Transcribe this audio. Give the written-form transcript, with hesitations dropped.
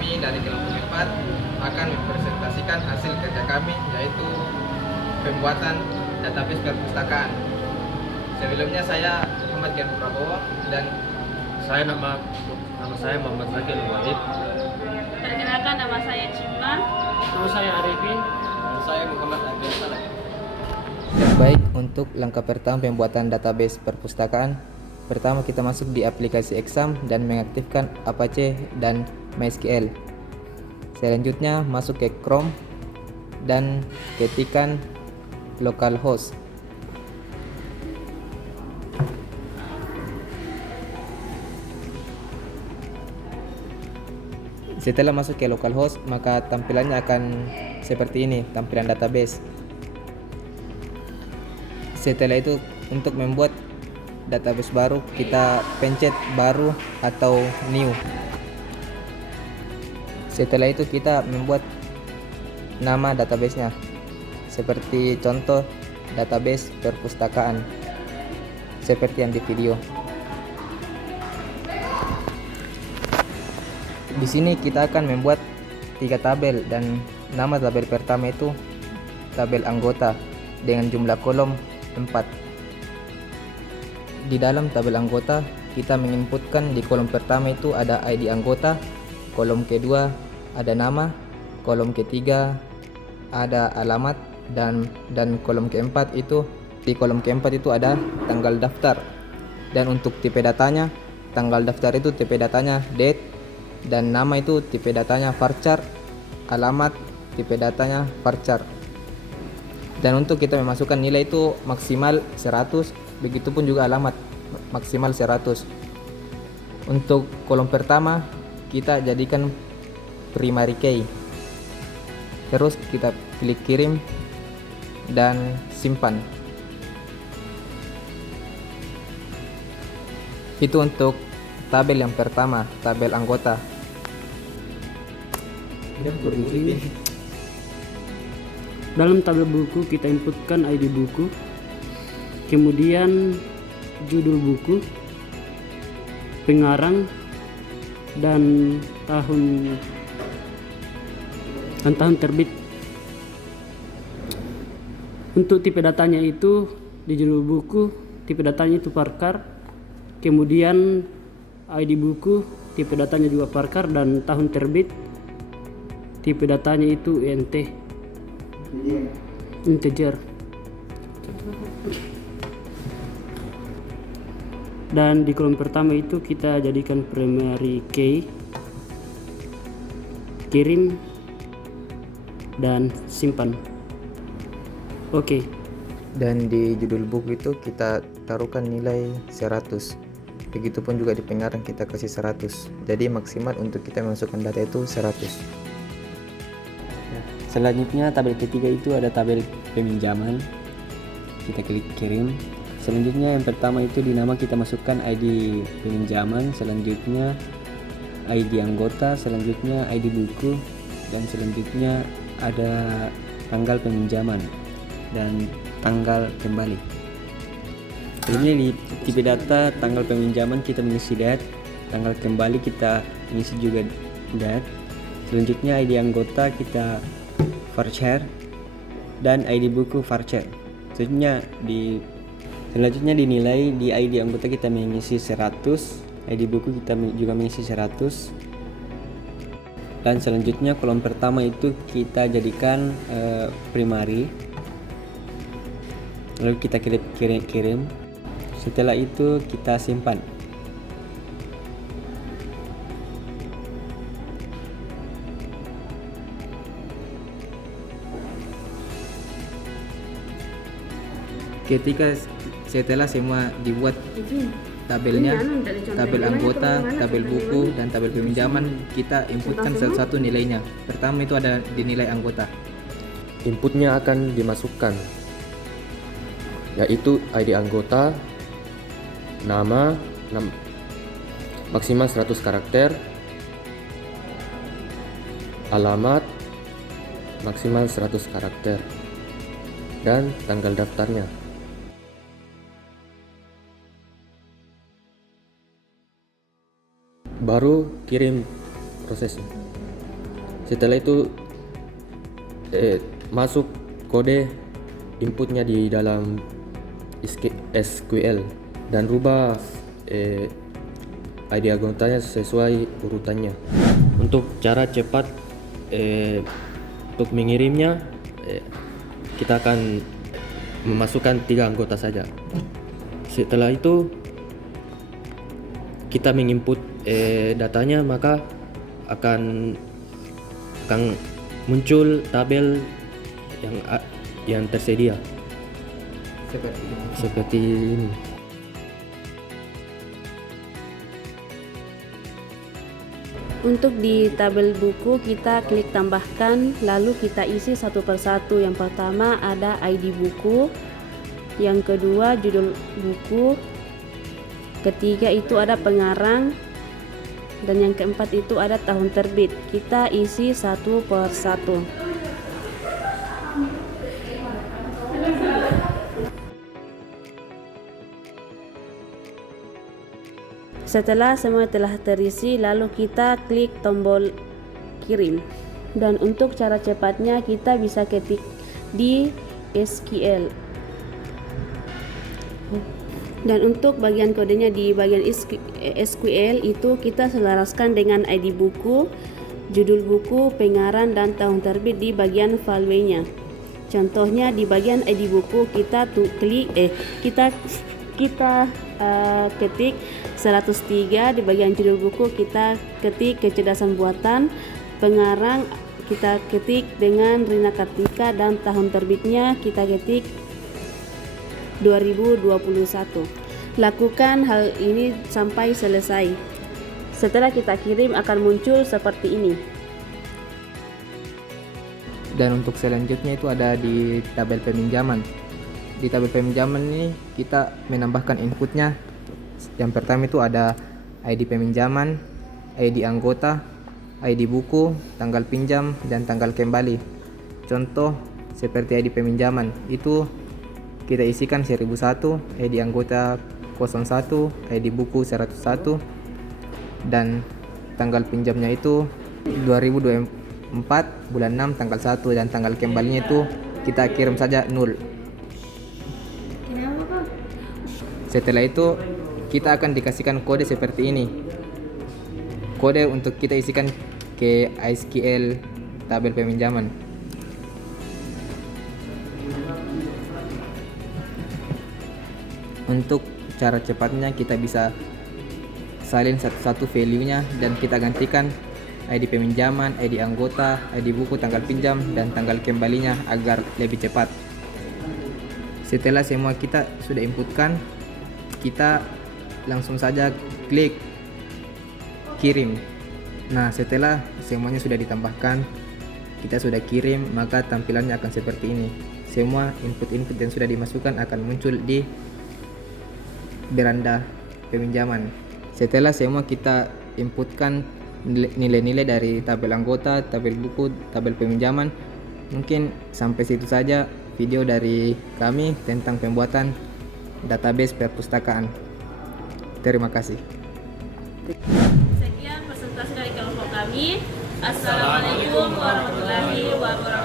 kami dari kelompok 4 akan mempresentasikan hasil kerja kami, yaitu pembuatan database perpustakaan. Sebelumnya saya Muhammad Gian Prabowo dan nama saya Muhammad Zakir Walid. Perkenalkan, nama saya Cima. Nama saya Arifin. dan saya Muhammad Abdul Salam. Baik, untuk langkah pertama pembuatan database perpustakaan, pertama kita masuk di aplikasi Exam dan mengaktifkan Apache dan MySQL. Selanjutnya masuk ke Chrome dan ketikkan localhost. Setelah masuk ke localhost, maka tampilannya akan seperti ini, tampilan database. Setelah itu, untuk membuat database baru, kita pencet baru atau new. Setelah itu kita membuat nama databasenya, seperti contoh database perpustakaan, seperti yang di video. Di sini kita akan membuat 3 tabel, dan nama tabel pertama itu tabel anggota dengan jumlah kolom 4. Di dalam tabel anggota kita menginputkan di kolom pertama itu ada ID anggota, kolom kedua ada nama, kolom ketiga ada alamat, dan kolom keempat itu ada tanggal daftar. Dan untuk tipe datanya, tanggal daftar itu tipe datanya date, dan nama itu tipe datanya varchar, alamat tipe datanya varchar. Dan untuk kita memasukkan nilai itu maksimal 100, begitupun juga alamat maksimal 100. Untuk kolom pertama kita jadikan primary key. Terus kita klik kirim dan simpan. Itu untuk tabel yang pertama, tabel anggota. Dalam tabel buku kita inputkan ID buku, kemudian judul buku, pengarang, dan tahun terbit. Untuk tipe datanya itu di judul buku, tipe datanya itu parkar, kemudian ID buku, tipe datanya juga parkar, dan tahun terbit tipe datanya itu integer. Dan di kolom pertama itu kita jadikan primary key, kirim, dan simpan. Oke. Dan di judul buku itu kita taruhkan nilai 100. Begitupun juga di pengarang kita kasih 100. Jadi maksimal untuk kita memasukkan data itu 100. Selanjutnya tabel ketiga itu ada tabel peminjaman. Kita klik kirim. Selanjutnya yang pertama itu di nama kita masukkan ID peminjaman, selanjutnya ID anggota, selanjutnya ID buku, dan selanjutnya ada tanggal peminjaman dan tanggal kembali. Sebelumnya di tipe data tanggal peminjaman kita mengisi date, tanggal kembali kita mengisi juga date. Selanjutnya ID anggota kita varchar dan ID buku varchar. Selanjutnya dinilai di ID anggota kita mengisi 100, ID buku kita juga mengisi 100. Dan selanjutnya kolom pertama itu kita jadikan primary. Lalu kita kirim. Setelah itu kita simpan. Ketika setelah semua dibuat tabelnya, tabel anggota, tabel buku, dan tabel peminjaman, kita inputkan satu-satu nilainya. Pertama itu ada di nilai anggota. Inputnya akan dimasukkan, yaitu ID anggota, nama maksimal 100 karakter, alamat maksimal 100 karakter, dan tanggal daftarnya. Baru kirim prosesnya. Setelah itu masuk kode inputnya di dalam SQL dan rubah ID anggotanya sesuai urutannya. Untuk cara cepat untuk mengirimnya, kita akan memasukkan 3 anggota saja. Setelah itu kita menginput datanya, maka akan muncul tabel yang tersedia seperti ini. Untuk di tabel buku kita klik tambahkan, lalu kita isi satu persatu. Yang pertama ada ID buku, yang kedua judul buku, ketiga itu ada pengarang, dan yang keempat itu ada tahun terbit. Kita isi satu persatu. Setelah semua telah terisi, lalu kita klik tombol kirim. Dan untuk cara cepatnya kita bisa ketik di SQL. Dan untuk bagian kodenya di bagian SQL itu kita selaraskan dengan ID buku, judul buku, pengarang, dan tahun terbit di bagian value-nya. Contohnya di bagian ID buku kita ketik 103, di bagian judul buku kita ketik kecerdasan buatan, pengarang kita ketik dengan Rina Kartika, dan tahun terbitnya kita ketik 2021. Lakukan hal ini sampai selesai. Setelah kita kirim akan muncul seperti ini. Dan untuk selanjutnya itu ada di tabel peminjaman. Di tabel peminjaman ini kita menambahkan inputnya. Yang pertama itu ada ID peminjaman, ID anggota, ID buku, tanggal pinjam, dan tanggal kembali. Contoh seperti ID peminjaman itu kita isikan 1001, ID anggota 01, ID buku 101, dan tanggal pinjamnya itu 2024 bulan 6 tanggal 1, dan tanggal kembalinya itu kita kirim saja 0. Setelah itu kita akan dikasihkan kode seperti ini. Kode untuk kita isikan ke SQL tabel peminjaman. Untuk cara cepatnya kita bisa salin satu-satu value-nya dan kita gantikan ID peminjaman, ID anggota, ID buku, tanggal pinjam, dan tanggal kembalinya agar lebih cepat. Setelah semua kita sudah inputkan, kita langsung saja klik kirim. Nah, setelah semuanya sudah ditambahkan, kita sudah kirim, maka tampilannya akan seperti ini. Semua input-input yang sudah dimasukkan akan muncul di beranda peminjaman. Setelah semua kita inputkan nilai-nilai dari tabel anggota, tabel buku, tabel peminjaman, mungkin sampai situ saja video dari kami tentang pembuatan database perpustakaan. Terima kasih. Sekian presentasi dari kelompok kami. Assalamualaikum warahmatullahi wabarakatuh.